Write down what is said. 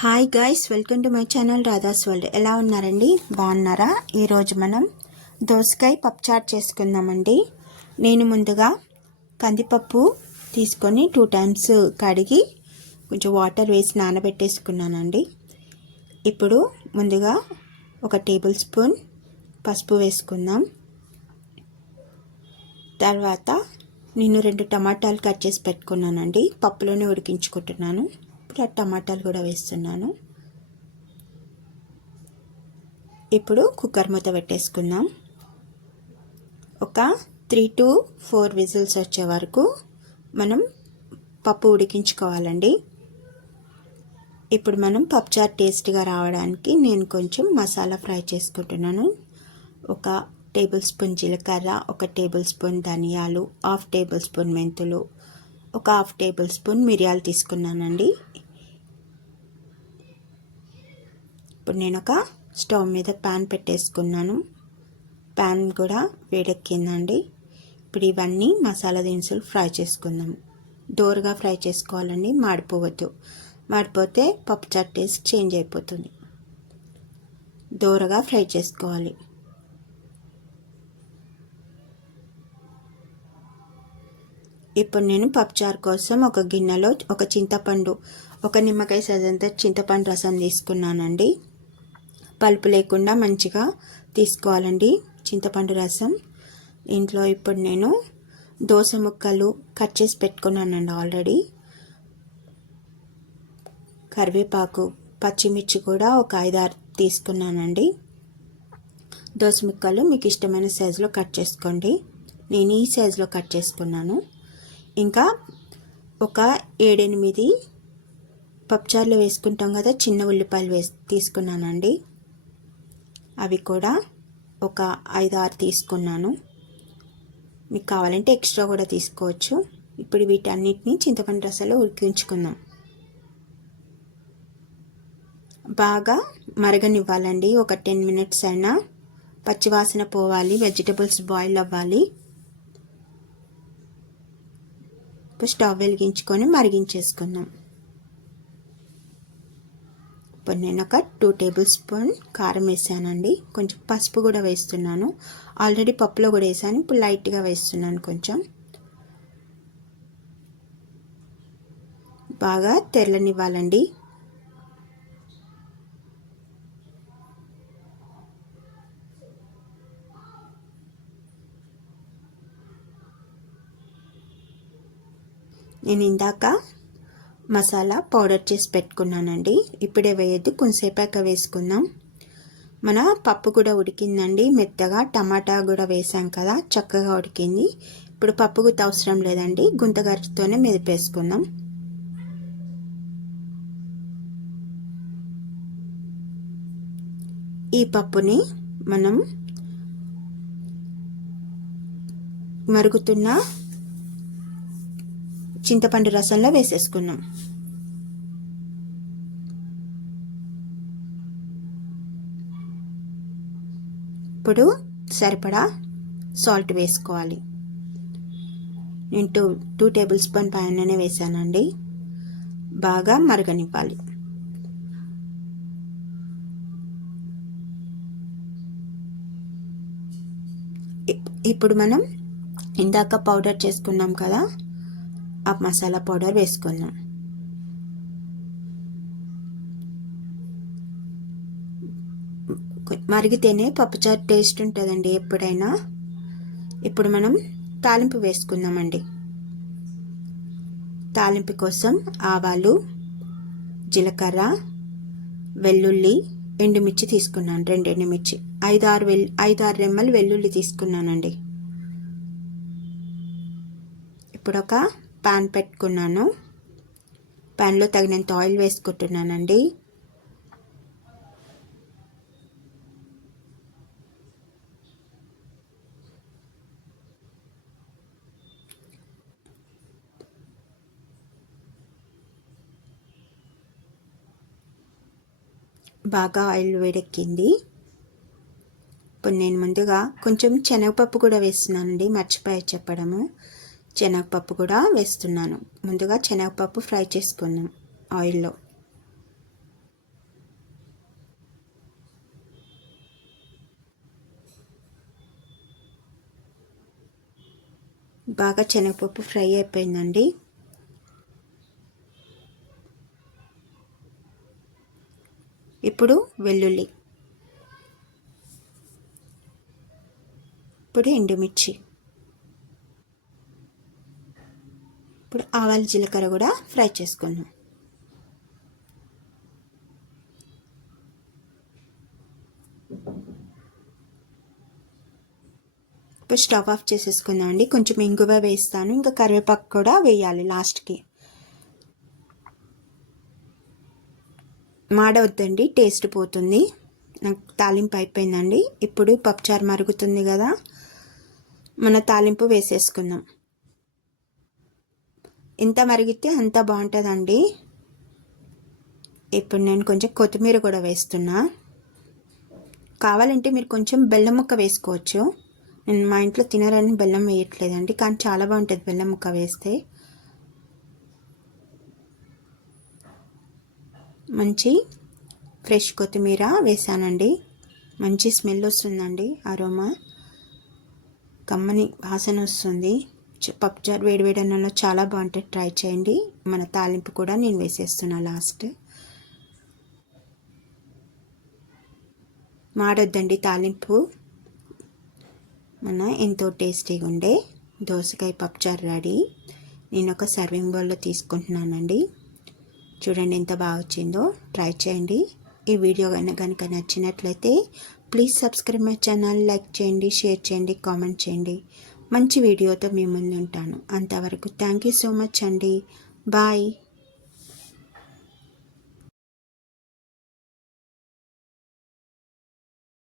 Hi guys, welcome to my channel Radha's world. ఎలా ఉన్నారండి? బాగున్నారా? ఈరోజు మనం దోసకాయ పప్పుచారు చేసుకుందామండి. నేను ముందుగా కందిపప్పు తీసుకొని 2 టైమ్స్ కడిగి కొంచెం వాటర్ వేసి నానబెట్టేసుకున్నానండి. ఇప్పుడు ముందుగా 1 టేబుల్ స్పూన్ పసుపు వేసుకుందాం. తర్వాత నేను 2 టమాటాలు కట్ చేసి పెట్టుకున్నానండి. పప్పులోనే ఉడికించుకుంటున్నాను. టమాటాలు కూడా వేస్తున్నాను. ఇప్పుడు కుక్కర్ మూత పెట్టేసుకుందాం. ఒక 3 to 4 విజిల్స్ వచ్చే వరకు మనం పప్పు ఉడికించుకోవాలండి. ఇప్పుడు మనం పప్పుచారు టేస్ట్గా రావడానికి నేను కొంచెం మసాలా ఫ్రై చేసుకుంటున్నాను. 1 టేబుల్ స్పూన్ జీలకర్ర, 1 టేబుల్ స్పూన్ ధనియాలు, 1/2 టేబుల్ స్పూన్ మెంతులు, 1/2 టేబుల్ స్పూన్ మిరియాలు తీసుకున్నానండి. ఇప్పుడు నేను ఒక స్టవ్ మీద ప్యాన్ పెట్టేసుకున్నాను. ప్యాన్ కూడా వేడెక్కిందండి. ఇప్పుడు ఇవన్నీ మసాలా దినుసులు ఫ్రై చేసుకుందాం. దోరగా ఫ్రై చేసుకోవాలండి, మాడిపోవద్దు. మాడిపోతే పప్పుచారు టేస్ట్ చేంజ్ అయిపోతుంది. దోరగా ఫ్రై చేసుకోవాలి. ఇప్పుడు నేను పప్పుచారు కోసం ఒక గిన్నెలో ఒక చింతపండు, 1 నిమ్మకాయ సైజంతా చింతపండు రసం తీసుకున్నానండి. పలుపు లేకుండా మంచిగా తీసుకోవాలండి చింతపండు రసం. ఇంట్లో ఇప్పుడు నేను దోస ముక్కలు కట్ చేసి పెట్టుకున్నానండి ఆల్రెడీ. కరివేపాకు, పచ్చిమిర్చి కూడా ఒక 5-6 తీసుకున్నానండి. దోస ముక్కలు మీకు ఇష్టమైన సైజులో కట్ చేసుకోండి. నేను ఈ సైజులో కట్ చేసుకున్నాను. ఇంకా ఒక 7-8 పప్పుచారులో వేసుకుంటాం కదా, చిన్న ఉల్లిపాయలు తీసుకున్నానండి. అవి కూడా ఒక 5-6 తీసుకున్నాను. మీకు కావాలంటే ఎక్స్ట్రా కూడా తీసుకోవచ్చు. ఇప్పుడు వీటన్నిటిని చింతపండు రసంలో ఉడికించుకుందాం. బాగా మరగనివ్వాలండి. ఒక 10 మినిట్స్ అయినా పచ్చివాసన పోవాలి, వెజిటబుల్స్ బాయిల్ అవ్వాలి. ఇప్పుడు స్టవ్ వెలిగించుకొని మరిగించేసుకుందాం. ఇప్పుడు నేను ఒక 2 టేబుల్ స్పూన్ కారం వేసానండి. కొంచెం పసుపు కూడా వేస్తున్నాను. ఆల్రెడీ పప్పులో కూడా వేసాను. ఇప్పుడు లైట్గా వేస్తున్నాను. కొంచెం బాగా తెరలనివ్వాలండి. నేను ఇందాక మసాలా పౌడర్ చేసి పెట్టుకున్నానండి. ఇప్పుడే వేయద్దు, కొంచెంసేపాక వేసుకుందాం. మన పప్పు కూడా ఉడికిందండి మెత్తగా. టమాటా కూడా వేసాం కదా, చక్కగా ఉడికింది. ఇప్పుడు పప్పు గుత్త అవసరం లేదండి, గుంతగరిటతోనే మెదిపేసుకుందాం. ఈ పప్పుని మనం మరుగుతున్న చింతపండు రసంలో వేసేసుకున్నాం. ఇప్పుడు సరిపడా సాల్ట్ వేసుకోవాలి. నేను 2 టేబుల్ స్పూన్ పైననే వేసానండి. బాగా మరగనివ్వాలి. ఇప్పుడు మనం ఇందాక పౌడర్ చేసుకున్నాం కదా, ఆ మసాలా పౌడర్ వేసుకుందాం. మరిగితేనే పప్పుచారు టేస్ట్ ఉంటుందండి ఎప్పుడైనా. ఇప్పుడు మనం తాలింపు వేసుకుందామండి. తాలింపు కోసం ఆవాలు, జీలకర్ర, వెల్లుల్లి, ఎండుమిర్చి తీసుకున్నాను. 2 ఎండుమిర్చి, 5-6 రెమ్మలు వెల్లుల్లి తీసుకున్నానండి. ఇప్పుడు ఒక పాన్ పెట్టుకున్నాను. పాన్లో తగినంత ఆయిల్ వేసుకుంటున్నానండి. బాగా ఆయిల్ వేడెక్కింది. ఇప్పుడు నేను ముందుగా కొంచెం శనగపప్పు కూడా వేస్తున్నానండి, మర్చిపోయి చెప్పడము. శనగపప్పు కూడా వేస్తున్నాను. ముందుగా శనగపప్పు ఫ్రై చేసుకుందాం ఆయిల్లో. బాగా శనగపప్పు ఫ్రై అయిపోయిందండి. ఇప్పుడు వెల్లుల్లి, ఇప్పుడు ఎండుమిర్చి, ఇప్పుడు ఆవాలు జీలకర్ర కూడా ఫ్రై చేసుకుందాం. ఇప్పుడు స్టవ్ ఆఫ్ చేసేసుకుందాం అండి. కొంచెం ఇంగువ వేస్తాను, ఇంకా కరివేపాకు కూడా వేయాలి లాస్ట్కి. మాడవద్దండి, టేస్ట్ పోతుంది. నాకు తాలింపు అయిపోయిందండి. ఇప్పుడు పప్పుచారు మరుగుతుంది కదా, మన తాలింపు వేసేసుకుందాం. ఎంత మరిగితే అంత బాగుంటుందండి. ఇప్పుడు నేను కొంచెం కొత్తిమీర కూడా వేస్తున్నా. కావాలంటే మీరు కొంచెం బెల్లం ముక్క వేసుకోవచ్చు. నేను మా ఇంట్లో తినరని బెల్లం వేయట్లేదండి, కానీ చాలా బాగుంటుంది బెల్లం ముక్క వేస్తే. మంచి ఫ్రెష్ కొత్తిమీర వేసానండి. మంచి స్మెల్ వస్తుందండి, అరోమా కమ్మని వాసన వస్తుంది. పప్పుచారు వేడివేడి అన్నంలో చాలా బాగుంటుంది, ట్రై చేయండి. మన తాలింపు కూడా నేను వేసేస్తున్నా లాస్ట్. మాడొద్దండి తాలింపు. మన ఎంతో టేస్టీగా ఉండే దోసకాయ పప్పుచారు రెడీ. నేను ఒక సర్వింగ్ బౌల్లో తీసుకుంటున్నానండి. చూడండి ఎంత బాగా వచ్చిందో, ట్రై చేయండి. ఈ వీడియో కనుక నచ్చినట్లయితే please subscribe my channel, like చేయండి, షేర్ చేయండి, కామెంట్ చేయండి. మంచి వీడియోతో మీ ముందు ఉంటాను. అంతవరకు థ్యాంక్ యూ సో మచ్ అండి. బాయ్.